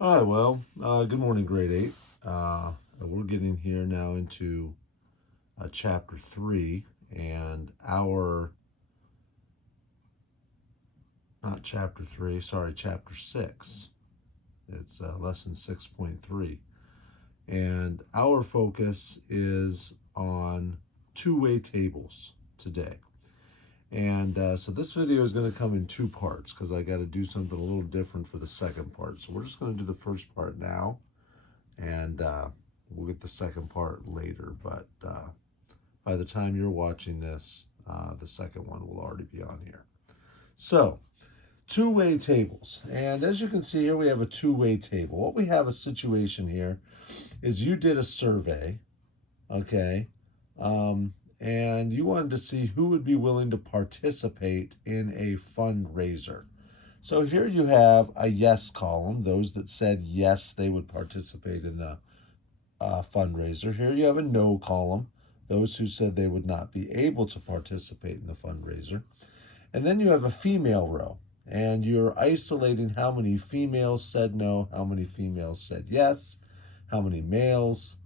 All right, well, good morning, grade 8. We're getting here now into chapter 3, and not chapter 3, sorry, chapter 6. It's lesson 6.3. And our focus is on two-way tables today. And so this video is going to come in two parts because I got to do something a little different for the second part. So we're just going to do the first part now, and we'll get the second part later. But by the time you're watching this, the second one will already be on here. So, two-way tables. And as you can see here, we have a two-way table. What we have a situation here is you did a survey, okay? And you wanted to see who would be willing to participate in a fundraiser. So here you have a yes column, those that said yes, they would participate in the fundraiser. Here you have a no column, those who said they would not be able to participate in the fundraiser. And then you have a female row, and you're isolating how many females said no, how many females said yes, how many males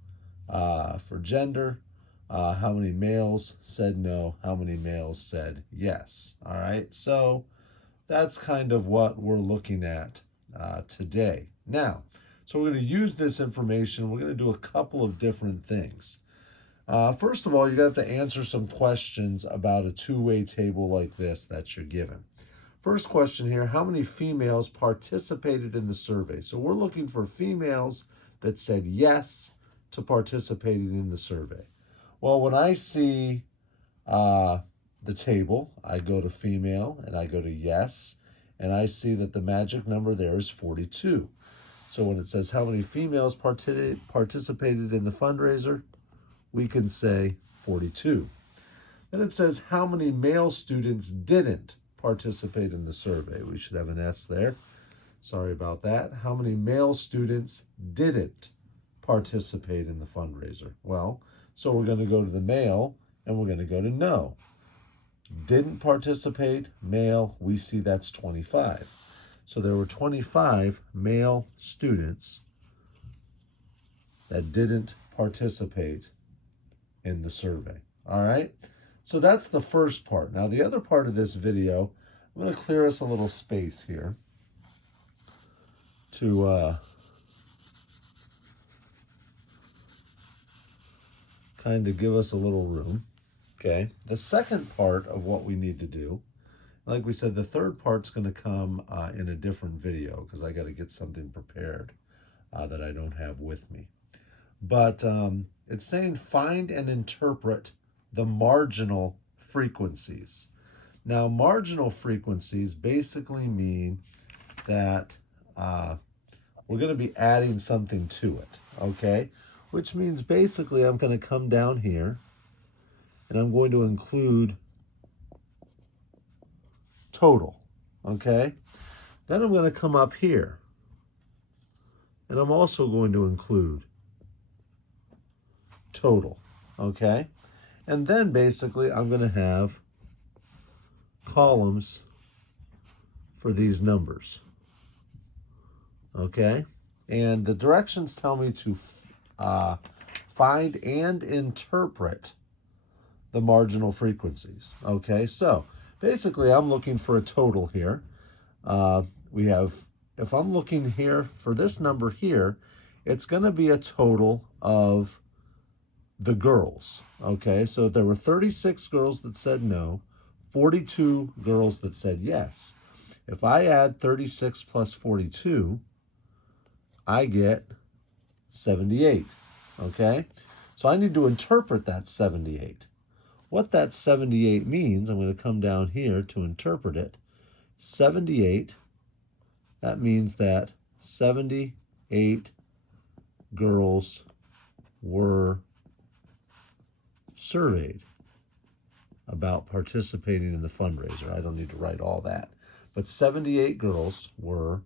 for gender, how many males said no, how many males said yes. All right, so that's kind of what we're looking at today. Now, so we're going to use this information. We're going to do a couple of different things. First of all, you're going to have to answer some questions about a two-way table like this that you're given. First question here, how many females participated in the survey? So we're looking for females that said yes to participating in the survey. Well, when I see the table, I go to female and I go to yes, and I see that the magic number there is 42. So when it says how many females participated in the fundraiser, we can say 42. Then it says how many male students didn't participate in the survey. We should have an S there. Sorry about that. How many male students didn't participate in the fundraiser? Well, so we're going to go to the male and we're going to go to no. Didn't participate, male, we see that's 25. So there were 25 male students that didn't participate in the survey. All right, so that's the first part. Now the other part of this video, I'm going to clear us a little space here to kind of give us a little room. Okay, the second part of what we need to do, like we said, the third part's going to come in a different video because I got to get something prepared that I don't have with me. But it's saying find and interpret the marginal frequencies. Now, marginal frequencies basically mean that we're going to be adding something to it, okay? Which means basically I'm going to come down here and I'm going to include total, okay? Then I'm going to come up here and I'm also going to include total, okay? And then basically I'm going to have columns for these numbers, okay? And the directions tell me to find and interpret the marginal frequencies, okay? So basically I'm looking for a total here. We have, if I'm looking here for this number here, it's going to be a total of the girls, okay? So there were 36 girls that said no, 42 girls that said yes. If I add 36 plus 42, I get 78, okay? So I need to interpret that 78. What that 78 means, I'm going to come down here to interpret it. 78, that means that 78 girls were surveyed about participating in the fundraiser. I don't need to write all that. But 78 girls were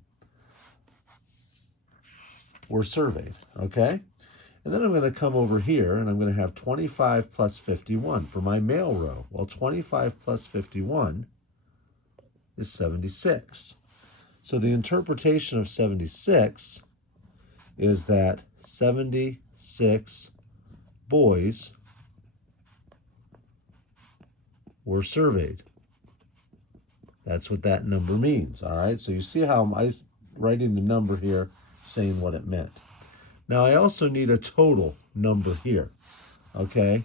surveyed, okay? And then I'm going to come over here and I'm going to have 25 plus 51 for my male row. Well, 25 plus 51 is 76. So the interpretation of 76 is that 76 boys were surveyed. That's what that number means, all right? So you see how I'm writing the number here, saying what it meant. Now I also need a total number here, okay?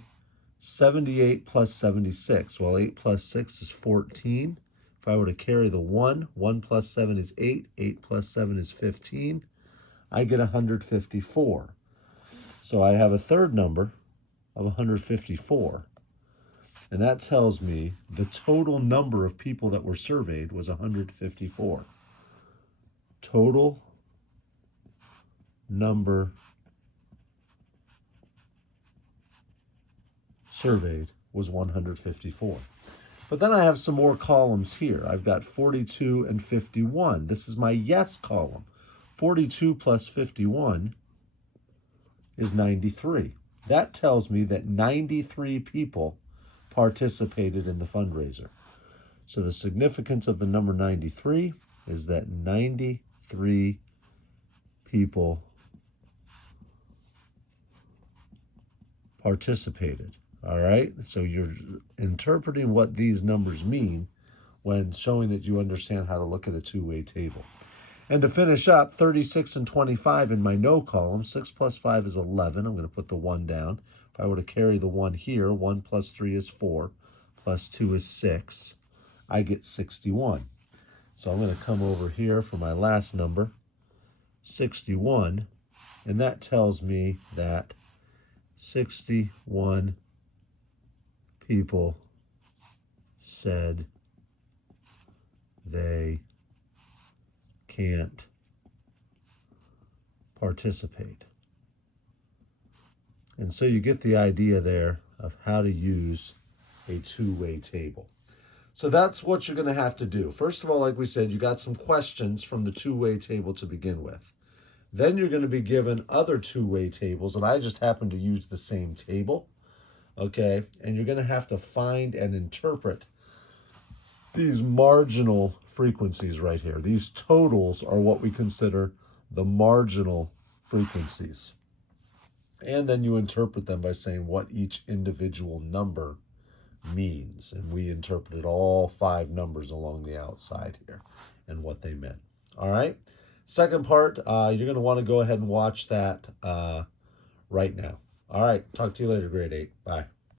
78 plus 76. Well, 8 plus 6 is 14. If I were to carry the 1, 1 plus 7 is 8. 8 plus 7 is 15. I get 154. So I have a third number of 154. And that tells me the total number of people that were surveyed was 154. Total number surveyed was 154. But then I have some more columns here. I've got 42 and 51. This is my yes column. 42 plus 51 is 93. That tells me that 93 people participated in the fundraiser. So the significance of the number 93 is that 93 people participated. All right, so you're interpreting what these numbers mean when showing that you understand how to look at a two-way table. And to finish up, 36 and 25 in my no column. 6 plus 5 is 11. I'm going to put the 1 down. If I were to carry the 1 here, 1 plus 3 is 4, plus 2 is 6. I get 61. So I'm going to come over here for my last number, 61, and that tells me that 61 people said they can't participate. And so you get the idea there of how to use a two-way table. So that's what you're going to have to do. First of all, like we said, you got some questions from the two-way table to begin with. Then you're going to be given other two-way tables, and I just happen to use the same table, okay? And you're going to have to find and interpret these marginal frequencies right here. These totals are what we consider the marginal frequencies. And then you interpret them by saying what each individual number means. And we interpreted all 5 numbers along the outside here and what they meant. All right? Second part, you're going to want to go ahead and watch that right now. All right. Talk to you later, grade 8. Bye.